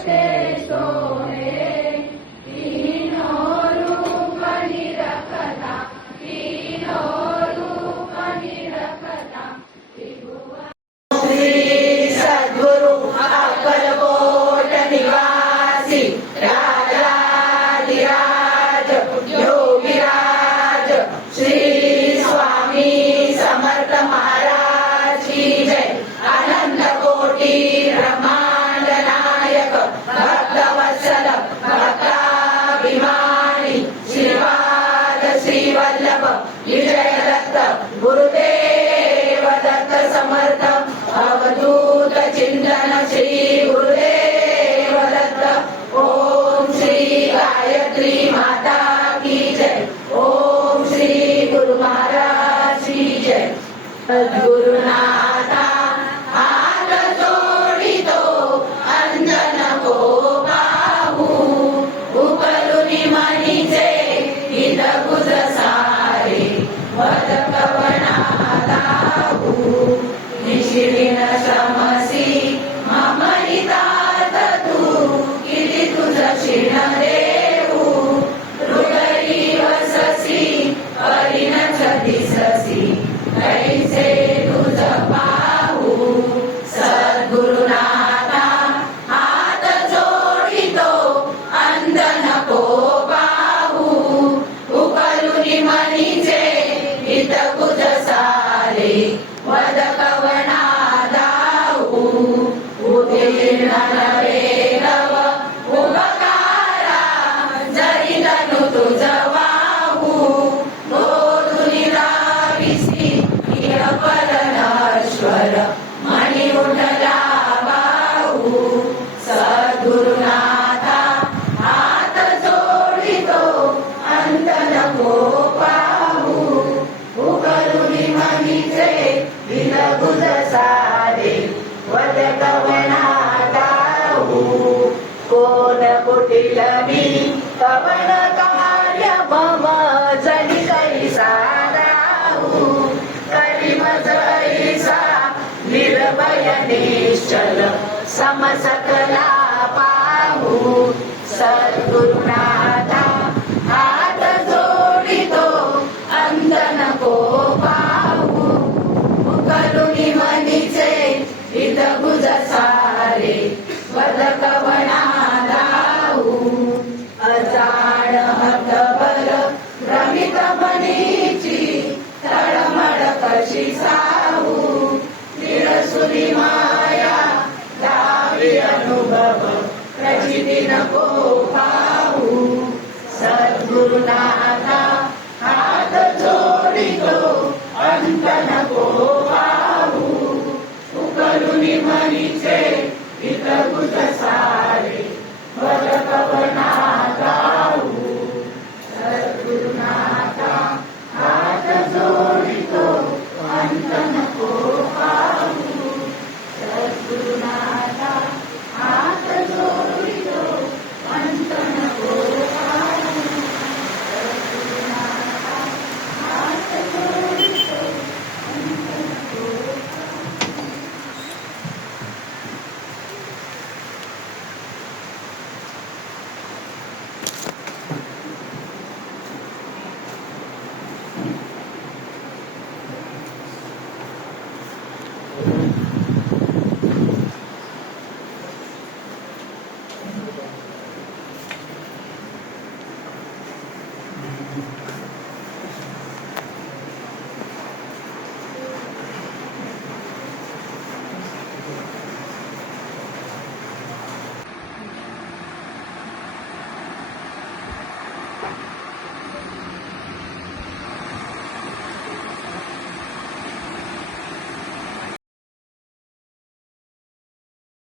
श्रेष्ठ है तीनों रूप निरखता श्री सद्गुरु अक्कलकोट निवासी राजाधिराज योगीराज श्री स्वामी समर्थ महाराज की जय। आनंद कोटि ब्रह्मांड नायक भक्तवत्सल भक्ताभिमानी श्रीपाद श्री वल्लभ विजय दत्त गुरुदेव दत्त समर्थ अवधूत चिंतन श्री गुरुदेव दत्त। ओम श्री गायत्री माता की जय। ओम श्री गुरु महाराज की जय। सद्गुरुनाथा हात जोडितो अंजन को पाहू उपलुनी मनीचे हित गुज सारे वद कवना दाहू निशिविन श्रमसी मम हितात तू किती तुझ क्षीण देऊ हृदयी वससी हरिण दिससी कैसे तुझ पाहू। सद्गुरुनाथा हात जोडितो अंधन को पाहू उकलुनी मनीचे हित गुज सारे वद कवना दाहू उदीर्ण नवेरव उपकारा जरी तनु तुझ वाहू बोधुनी राविसी परमेश्वर मणि उठला बाहू। सद्गुरुनाथा हात जोडितो अंधन को पाहू उकलुनी मनीचे हित गुज सारे वद कवना दाहू। कोण कुटिल मी कवन कार्य मम जनी कैसा राहू करीम जैसा निर्भय निश्चल समसकला पाहू। सद्गुरुनाथा हात जोडितो अंधन को पाहू उकलुनी मनीचे हित गुज सारे वद कवना दाहू। अजाण हतबल भ्रमित मनीची तळमळ कशी साहू निरसुरी माया दावी अनुभव प्रचिती नको पाहू। सद्गुरुनाथा हात जोडितो अंतन